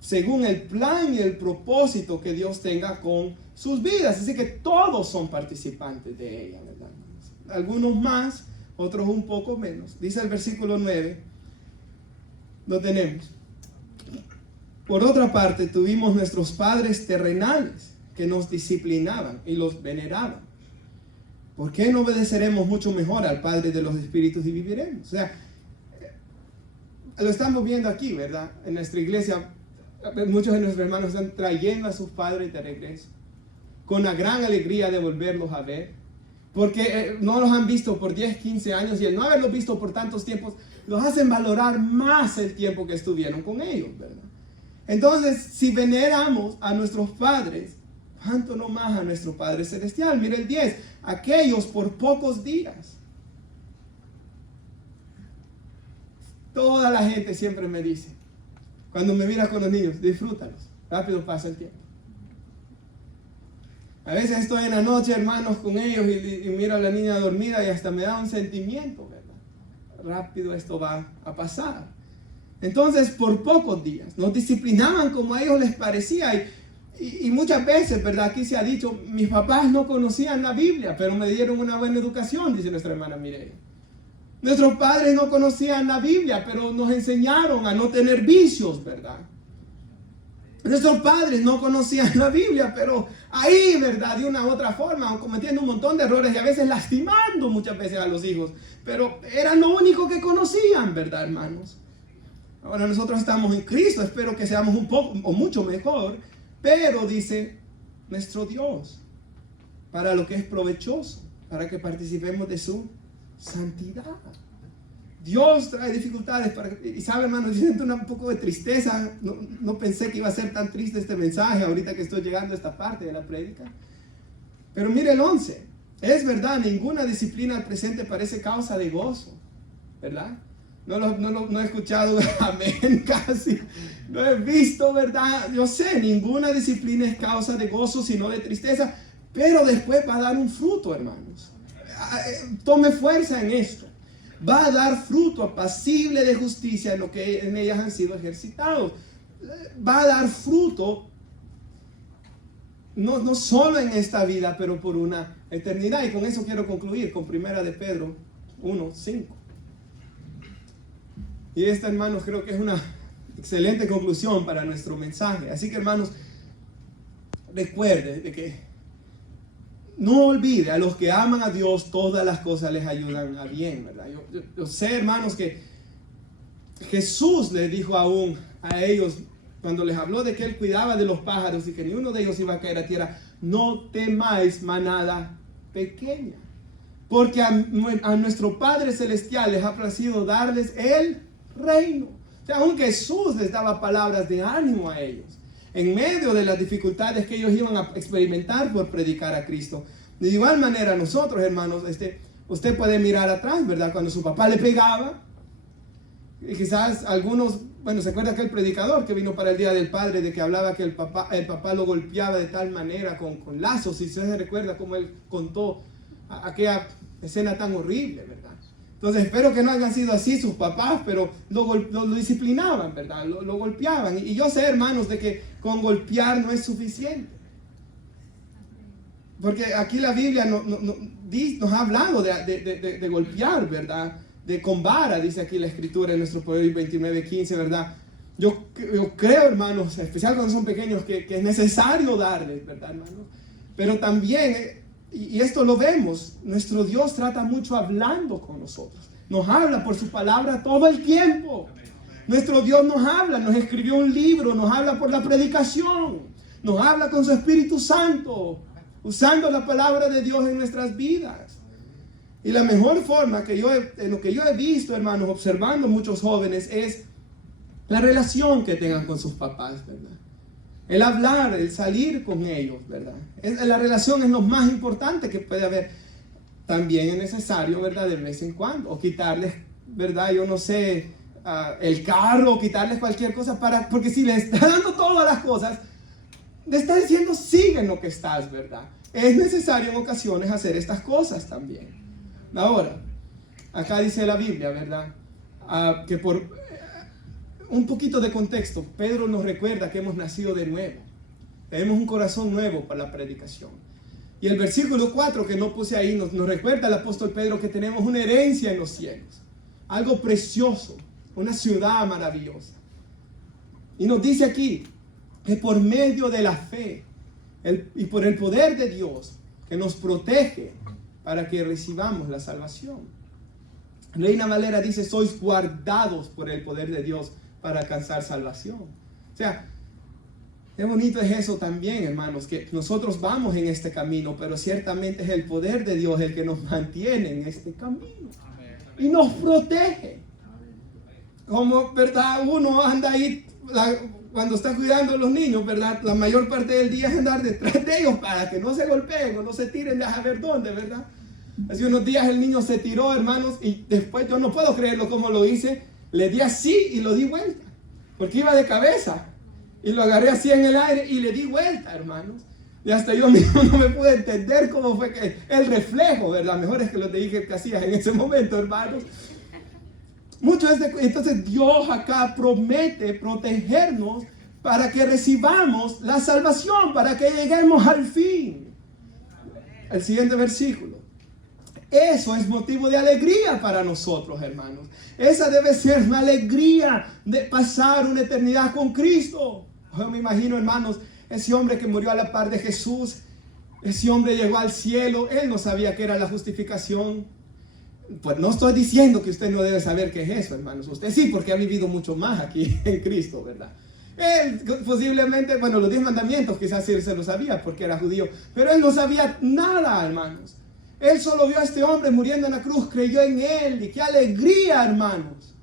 según el plan y el propósito que Dios tenga con sus vidas. Así que todos son participantes de ella, ¿verdad? Algunos más, otros un poco menos. Dice el versículo 9, lo tenemos. Por otra parte, tuvimos nuestros padres terrenales que nos disciplinaban y los veneraban. ¿Por qué no obedeceremos mucho mejor al Padre de los Espíritus y viviremos? O sea, lo estamos viendo aquí, ¿verdad? En nuestra iglesia, muchos de nuestros hermanos están trayendo a sus padres de regreso, con la gran alegría de volverlos a ver, porque no los han visto por 10, 15 años, y el no haberlos visto por tantos tiempos, los hacen valorar más el tiempo que estuvieron con ellos, ¿verdad? Entonces, si veneramos a nuestros padres, ¿cuánto no más a nuestro Padre Celestial? Mira el 10, aquellos por pocos días Toda la gente siempre me dice, cuando me mira con los niños, disfrútalos, rápido pasa el tiempo. A veces estoy en la noche, hermanos, con ellos y miro a la niña dormida y hasta me da un sentimiento, ¿verdad? Rápido esto va a pasar. Entonces, por pocos días, nos disciplinaban como a ellos les parecía. Y muchas veces, ¿verdad? Aquí se ha dicho, mis papás no conocían la Biblia, pero me dieron una buena educación, dice nuestra hermana Mireia. Nuestros padres no conocían la Biblia, pero nos enseñaron a no tener vicios, ¿verdad? Nuestros padres no conocían la Biblia, pero ahí, ¿verdad? De una u otra forma, cometiendo un montón de errores y a veces lastimando muchas veces a los hijos. Pero era lo único que conocían, ¿verdad, hermanos? Ahora nosotros estamos en Cristo, espero que seamos un poco o mucho mejor, pero dice nuestro Dios, para lo que es provechoso, para que participemos de su santidad. Dios trae dificultades y sabe, hermano, yo siento un poco de tristeza. No pensé que iba a ser tan triste este mensaje ahorita que estoy llegando a esta parte de la prédica. Pero mire el 11. Es verdad, ninguna disciplina al presente parece causa de gozo, ¿verdad? No he escuchado amén casi. No he visto, ¿verdad? Yo sé, ninguna disciplina es causa de gozo, sino de tristeza. Pero después va a dar un fruto, hermanos. Tome fuerza en esto. Va a dar fruto apacible de justicia en lo que en ellas han sido ejercitados. Va a dar fruto no solo en esta vida, pero por una eternidad. Y con eso quiero concluir con 1 de Pedro 1:5. Y esta, hermanos, creo que es una excelente conclusión para nuestro mensaje. Así que, hermanos, recuerde de que no olvide, a los que aman a Dios, todas las cosas les ayudan a bien, ¿verdad? Yo sé, hermanos, que Jesús les dijo aún a ellos, cuando les habló de que Él cuidaba de los pájaros y que ni uno de ellos iba a caer a tierra, no temáis, manada pequeña, porque a nuestro Padre Celestial les ha placido darles el reino. O sea, aún Jesús les daba palabras de ánimo a ellos en medio de las dificultades que ellos iban a experimentar por predicar a Cristo. De igual manera nosotros, hermanos, usted puede mirar atrás, ¿verdad? Cuando su papá le pegaba, y quizás algunos, bueno, ¿se acuerda aquel predicador que vino para el Día del Padre, de que hablaba que el papá lo golpeaba de tal manera con lazos? Y se recuerda cómo él contó aquella escena tan horrible, ¿verdad? Entonces espero que no hayan sido así sus papás, pero lo disciplinaban, ¿verdad? Lo golpeaban. Y yo sé, hermanos, de que con golpear no es suficiente. Porque aquí la Biblia nos ha hablado de golpear, ¿verdad? Con vara, dice aquí la Escritura en nuestro Proverbios 29:15, ¿verdad? Yo creo, hermanos, especial cuando son pequeños, que es necesario darles, ¿verdad, hermanos? Pero también, y esto lo vemos, nuestro Dios trata mucho hablando con nosotros. Nos habla por su palabra todo el tiempo. Nuestro Dios nos habla, nos escribió un libro, nos habla por la predicación, nos habla con su Espíritu Santo, usando la palabra de Dios en nuestras vidas. Y la mejor forma en lo que yo he visto, hermanos, observando muchos jóvenes, es la relación que tengan con sus papás, ¿verdad? El hablar, el salir con ellos, ¿verdad? La relación es lo más importante que puede haber. También es necesario, ¿verdad? De vez en cuando, o quitarles, ¿verdad? Yo no sé, el carro, o quitarles cualquier cosa, porque si le está dando todas las cosas, le está diciendo, sigue en lo que estás, ¿verdad? Es necesario en ocasiones hacer estas cosas también. Ahora, acá dice la Biblia, ¿verdad? Que por un poquito de contexto, Pedro nos recuerda que hemos nacido de nuevo. Tenemos un corazón nuevo para la predicación. Y el versículo 4 que no puse ahí nos recuerda al apóstol Pedro que tenemos una herencia en los cielos. Algo precioso, una ciudad maravillosa. Y nos dice aquí que por medio de la fe y por el poder de Dios que nos protege para que recibamos la salvación. Reina Valera dice, sois guardados por el poder de Dios para alcanzar salvación. O sea, qué bonito es eso también, hermanos, que nosotros vamos en este camino, pero ciertamente es el poder de Dios el que nos mantiene en este camino y nos protege. Como, ¿verdad? Uno anda ahí cuando está cuidando a los niños, ¿verdad? La mayor parte del día es andar detrás de ellos para que no se golpeen o no se tiren de a ver dónde, ¿verdad? Hace unos días el niño se tiró, hermanos, y después yo no puedo creerlo como lo hice. Le di así y lo di vuelta, porque iba de cabeza. Y lo agarré así en el aire y le di vuelta, hermanos. Y hasta yo mismo no me pude entender cómo fue que el reflejo, ¿verdad? Mejor es que lo dije que hacías en ese momento, hermanos. Entonces Dios acá promete protegernos para que recibamos la salvación, para que lleguemos al fin. El siguiente versículo. Eso es motivo de alegría para nosotros, hermanos. Esa debe ser una alegría de pasar una eternidad con Cristo. Yo me imagino, hermanos, ese hombre que murió a la par de Jesús, ese hombre llegó al cielo, él no sabía qué era la justificación. Pues no estoy diciendo que usted no debe saber qué es eso, hermanos. Usted sí, porque ha vivido mucho más aquí en Cristo, ¿verdad? Él posiblemente, bueno, los 10 mandamientos quizás sí se lo sabía porque era judío, pero él no sabía nada, hermanos. Él solo vio a este hombre muriendo en la cruz, creyó en él, y qué alegría, hermanos,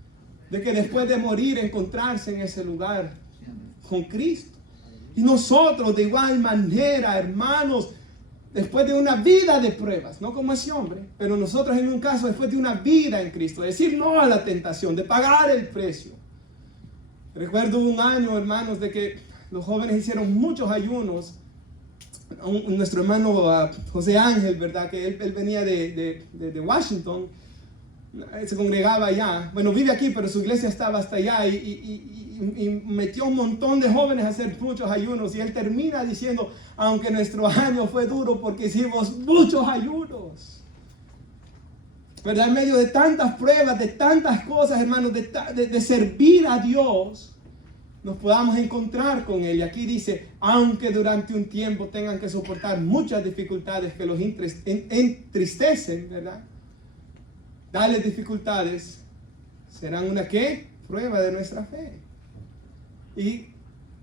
de que después de morir encontrarse en ese lugar con Cristo. Y nosotros de igual manera, hermanos, después de una vida de pruebas, no como ese hombre, pero nosotros en un caso después de una vida en Cristo, decir no a la tentación, de pagar el precio. Recuerdo un año, hermanos, de que los jóvenes hicieron muchos ayunos. Nuestro hermano José Ángel, ¿verdad? Que él venía de Washington, se congregaba allá. Bueno, vive aquí, pero su iglesia estaba hasta allá y metió un montón de jóvenes a hacer muchos ayunos. Y él termina diciendo, aunque nuestro año fue duro porque hicimos muchos ayunos, ¿verdad? En medio de tantas pruebas, de tantas cosas, hermanos, de servir a Dios, nos podamos encontrar con Él. Y aquí dice, aunque durante un tiempo tengan que soportar muchas dificultades que los entristecen, ¿verdad? Tales dificultades serán una ¿qué? Prueba de nuestra fe. Y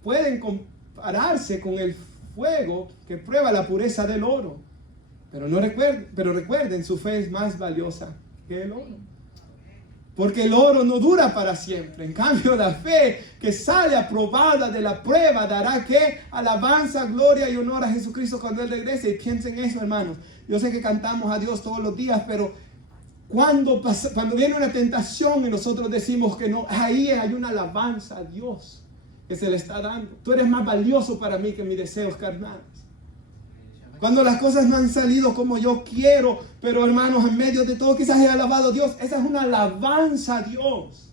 pueden compararse con el fuego que prueba la pureza del oro. Pero recuerden, su fe es más valiosa que el oro. Porque el oro no dura para siempre. En cambio, la fe que sale aprobada de la prueba dará ¿qué? Alabanza, gloria y honor a Jesucristo cuando Él regrese. Y piensen eso, hermanos. Yo sé que cantamos a Dios todos los días, pero cuando viene una tentación y nosotros decimos que no, ahí hay una alabanza a Dios que se le está dando. Tú eres más valioso para mí que mis deseos carnales. Cuando las cosas no han salido como yo quiero, pero hermanos, en medio de todo quizás he alabado a Dios. Esa es una alabanza a Dios.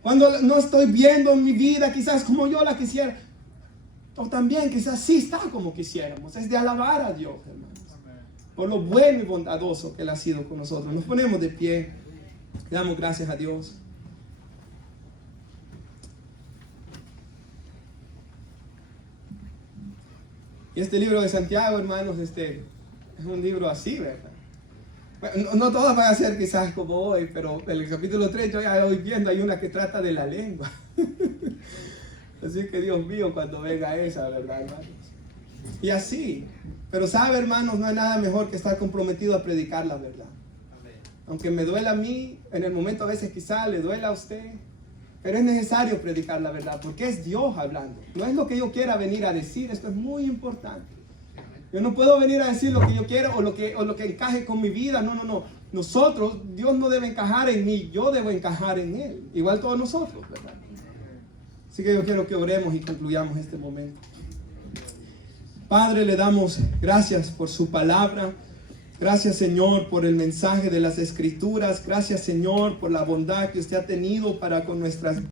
Cuando no estoy viendo mi vida quizás como yo la quisiera, o también quizás sí está como quisiéramos. Es de alabar a Dios, hermanos, por lo bueno y bondadoso que Él ha sido con nosotros. Nos ponemos de pie, le damos gracias a Dios. Y este libro de Santiago, hermanos, es un libro así, ¿verdad? Bueno, no todas van a ser quizás como hoy, pero en el capítulo 3 yo ya voy viendo, hay una que trata de la lengua. Así que Dios mío, cuando venga esa, ¿verdad, hermanos? Y así, pero sabe, hermanos, no hay nada mejor que estar comprometido a predicar la verdad. Aunque me duela a mí, en el momento a veces quizás le duela a usted, pero es necesario predicar la verdad, porque es Dios hablando. No es lo que yo quiera venir a decir, esto es muy importante. Yo no puedo venir a decir lo que yo quiero o lo que encaje con mi vida, no. Nosotros, Dios no debe encajar en mí, yo debo encajar en Él. Igual todos nosotros, ¿verdad? Así que yo quiero que oremos y concluyamos este momento. Padre, le damos gracias por su palabra. Gracias, Señor, por el mensaje de las Escrituras. Gracias, Señor, por la bondad que usted ha tenido para con nuestras